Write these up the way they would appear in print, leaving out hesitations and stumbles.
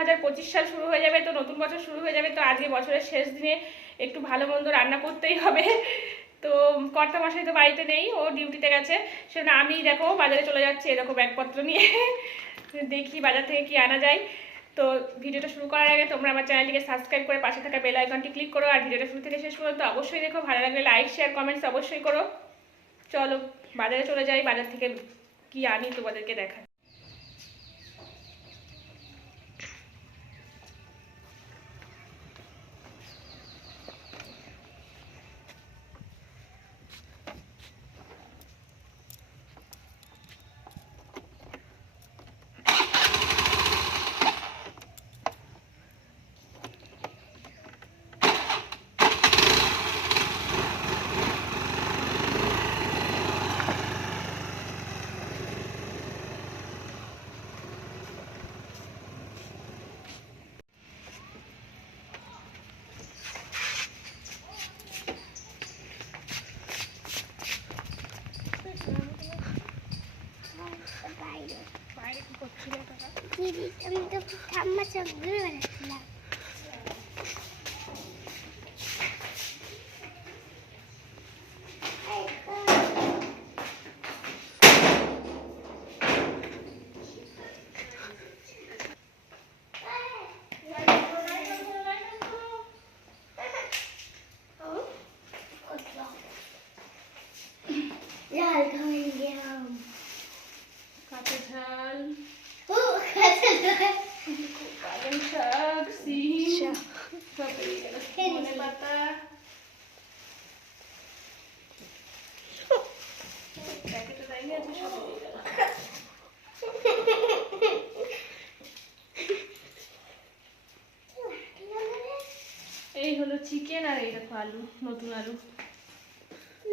2025 সাল শুরু হয়ে যাবে, তো নতুন বছর শুরু হয়ে যাবে। তো আজকে বছরের শেষ দিনে একটু ভালো মন্দ রান্না করতেই হবে। তো কর্তামশাই তো বাড়িতে নেই, ও ডিউটিতে গেছে, সেজন্য আমি দেখো বাজারে চলে যাচ্ছি এরকম ব্যাগপত্র নিয়ে। দেখি বাজার থেকে কি আনা যায়। তো ভিডিওটা শুরু করার আগে তোমরা আমার চ্যানেলটিকে সাবস্ক্রাইব করে পাশে থাকা বেল আইকনটি ক্লিক করো, আর ভিডিওটা শুরু থেকে শেষ পর্যন্ত অবশ্যই দেখো। ভালো লাগলে লাইক শেয়ার কমেন্টস অবশ্যই করো। চলো বাজারে চলে যাই, বাজার থেকে কি আনি তোমাদেরকে দেখা। বাইরে কি করছিল টাকা? আমি তো ঠাম্মা সব ঘুরে বেড়াচ্ছিলাম। কাঁচা ঝাল, পালং শাক, সিম, সব পেয়ে গেল, ধনে পাতা, প্যাকেটে দাইনি আছে, সব পেয়ে গেল। এই হলো চিকেন, আর এই দেখো আলু, নতুন আলু,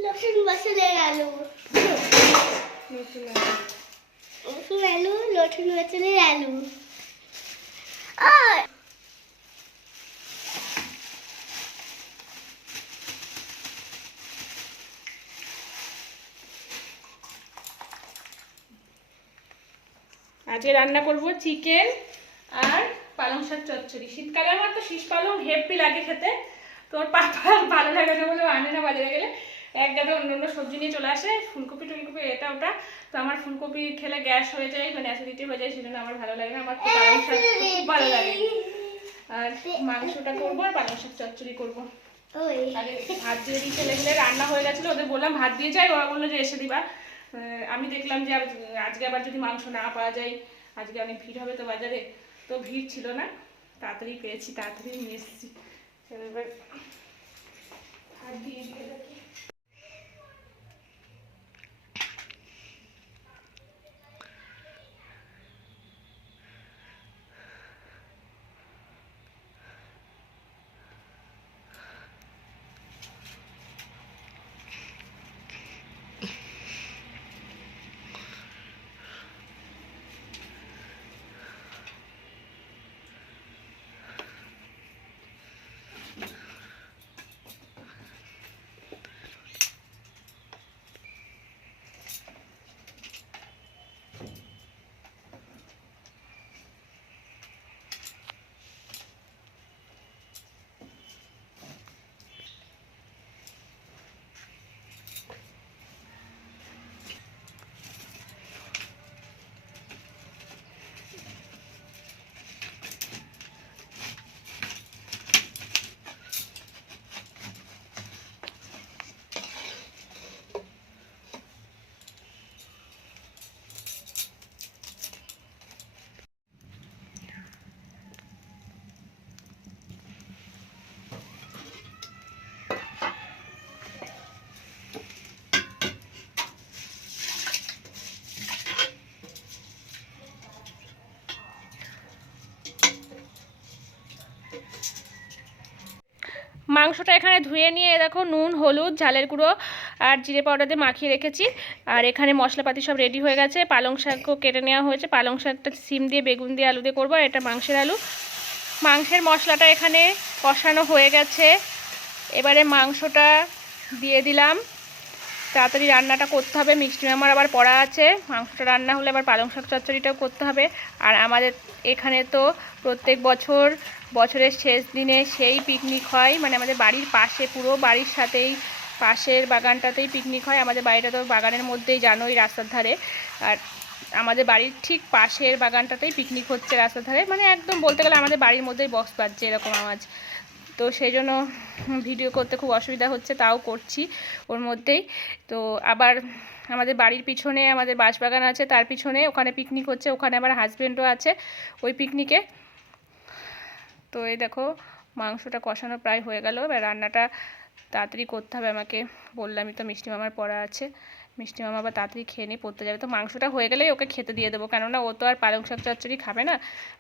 নতুন বছরের আলু, নতুন আলু, নতুন আলু, নতুন বছরের আলু। আজকে রান্না করব চিকেন আর পালং শাক চচ্চড়ি। শীতকালে আমার তো শীষ পালং হেভি লাগে খেতে, তোর পাপার ভালো লাগে না বলে আনে না, বাজারে গেলে এক গাদা অন্য অন্য সবজি নিয়ে চলে আসে, ফুলকপি টুলকপি এটা ওটা। তো আমার ফুলকপি খেলে গ্যাস হয়ে যায়, মানে অ্যাসিডিটি হয়ে যায়, সেজন্য আমার ভালো লাগে না। আমার তো পালং শাক খুব ভালো লাগে। আর মাংসটা করবো আর পালং শাক চচ্চড়ি করবো। আগে ভাত দিয়ে দিই, ছেলেগুলো রান্না হয়ে গেছিলো, ওদের বললাম ভাত দিয়ে যাই, ওরা বললো যে এসে দিবা। আমি দেখলাম যে আজকে আবার যদি মাংস না পাওয়া যায়, আজকে অনেক ভিড় হবে তো বাজারে, তো ভিড় ছিল না, তাড়াতাড়ি পেয়েছি, তাড়াতাড়ি নিয়ে এসেছি। এবার ভাত দিয়ে দিয়ে দেখি। মাংসটা এখানে ধুয়ে নিয়ে দেখো নুন হলুদ ঝালের গুঁড়ো আর জিরে পাউডার দিয়ে মাখিয়ে রেখেছি। আর এখানে মশলাপাতি সব রেডি হয়ে গেছে। পালং শাকও কেটে নেওয়া হয়েছে। পালং শাকটা সিম দিয়ে বেগুন দিয়ে আলু দিয়ে করবো। এটা মাংসের আলু। মাংসের মশলাটা এখানে কষানো হয়ে গেছে। এবারে মাংসটা দিয়ে দিলাম। তাড়াতাড়ি রান্নাটা করতে হবে। মিষ্টি মামার আবার পড়া আছে, মাংসটা রান্না হলে আবার পালং শাক চচ্চড়িটাও করতে হবে। আর আমাদের এখানে তো প্রত্যেক বছরের শেষ দিনে সেই পিকনিক হয়, মানে আমাদের বাড়ির পাশে, পুরো বাড়ির সাথেই পাশের বাগানটাতেই পিকনিক হয়। আমাদের বাড়িটা তো বাগানের মধ্যেই, জানোই, রাস্তার ধারে। আর আমাদের বাড়ির ঠিক পাশের বাগানটাতেই পিকনিক হচ্ছে রাস্তার ধারে, মানে একদম বলতে গেলে আমাদের বাড়ির মধ্যেই বক্স বাজছে এরকম আওয়াজ। তো সেই জন্য ভিডিও করতে খুব অসুবিধা হচ্ছে, তাও করছি ওর মধ্যেই। তো আবার আমাদের বাড়ির পিছনে আমাদের বাঁশবাগান আছে, তার পিছনে ওখানে পিকনিক হচ্ছে, ওখানে আমার হাজব্যান্ডও আছে ওই পিকনিকে। তো এই দেখো মাংসটা কষানো প্রায় হয়ে গেল, এবার রান্নাটা তাড়াতাড়ি করতে হবে আমাকে। বললামই তো মিষ্টি মামার পড়া আছে, মিষ্টি মামা আবার তাড়াতাড়ি খেয়ে নিয়ে পড়তে যাবে। তো মাংসটা হয়ে গেলেই ওকে খেতে দিয়ে দেবো, কেননা ও তো আর পালং শাক চচ্চড়ি খাবে না।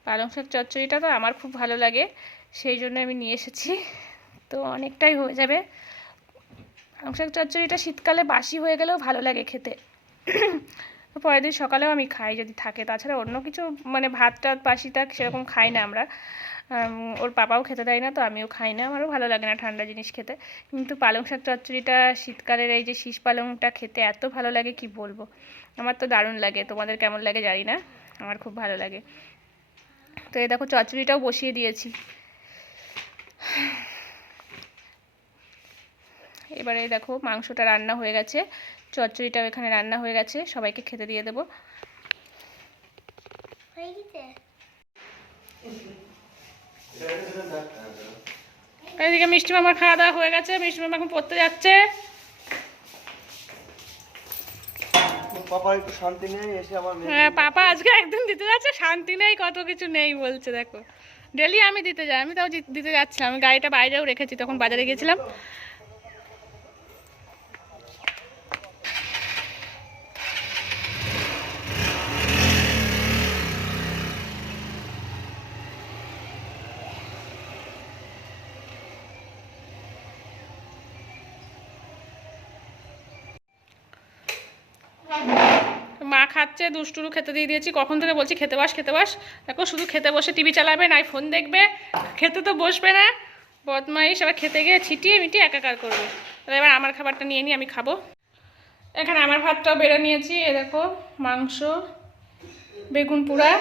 পালং শাক চচ্চড়িটা তো আমার খুব ভালো লাগে, সেই জন্য আমি নিয়ে এসেছি। তো অনেকটাই হয়ে যাবে। পালং শাক চচ্চড়িটা শীতকালে বাসি হয়ে গেলেও ভালো লাগে খেতে। পরের দিন সকালেও আমি খাই যদি থাকে, তাছাড়া অন্য কিছু মানে ভাত টাত বাসিটা সেরকম খাই না আমরা। ওর পাপাও খেতে দেয় না, তো আমিও খাই না, আমারও ভালো লাগে না ঠান্ডা জিনিস খেতে। কিন্তু পালং শাক চচ্চড়িটা শীতকালের এই যে শীষ পালংটা খেতে এত ভালো লাগে কি বলবো। আমার তো দারুণ লাগে, তোমাদের কেমন লাগে জানি না, আমার খুব ভালো লাগে। তো এই দেখো চচ্চড়িটাও বসিয়ে দিয়েছি। এবারে দেখো মাংসটা রান্না হয়ে গেছে, চচ্চড়িটাও এখানে রান্না হয়ে গেছে, সবাইকে খেতে দিয়ে দেবো। এদিকে মিষ্টি মামার খাওয়া দাওয়া হয়ে গেছে, মিষ্টি মামা এখন পড়তে যাচ্ছে। হ্যাঁ, পাপা আজকে একদম দিতে যাচ্ছে, শান্তি নেই, কত কিছু নেই বলছে। দেখো ডেলি আমি দিতে যাই, আমি তাও দিতে যাচ্ছিলাম, আমি গাড়িটা বাইরেও রেখেছি, তখন বাজারে গেছিলাম। মা খাচ্ছে, দুষ্টুরু খেতে দিয়ে দিয়েছি, কখন থেকে বলছি খেতে বাস খেতে বাস। দেখো শুধু খেতে বসে টিভি চালাবে, নাই ফোন দেখবে, খেতে তো বসবে না, বদমাইশ। আবার খেতে গিয়ে ছিটিয়ে মিটিয়ে একাকার করবে। তাহলে এবার আমার খাবারটা নিয়ে নিই, আমি খাবো। এখানে আমার ভাতটাও বেড়ে নিয়েছি, এ দেখো মাংস, বেগুন পোড়া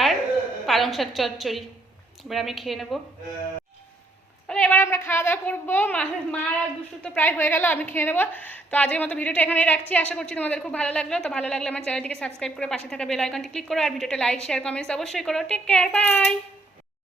আর পালং শাক চচ্চড়ি। এবার আমি খেয়ে নেবো। তাহলে এবার আমরা খাওয়া দাওয়া করবো। মা আর দুষ্টু তো প্রায় হয়ে গেল, আমি খেয়ে নেবো। তো আজকের মতো ভিডিওটা এখানেই রাখছি, আশা করছি তোমাদের খুব ভালো লাগলো। তো ভালো লাগলে আমার চ্যানেলটিকে সাবস্ক্রাইব করে পাশে থাকা বেল আইকনটি ক্লিক করো, আর ভিডিওটা লাইক শেয়ার কমেন্টস অবশ্যই করো। Take care, by.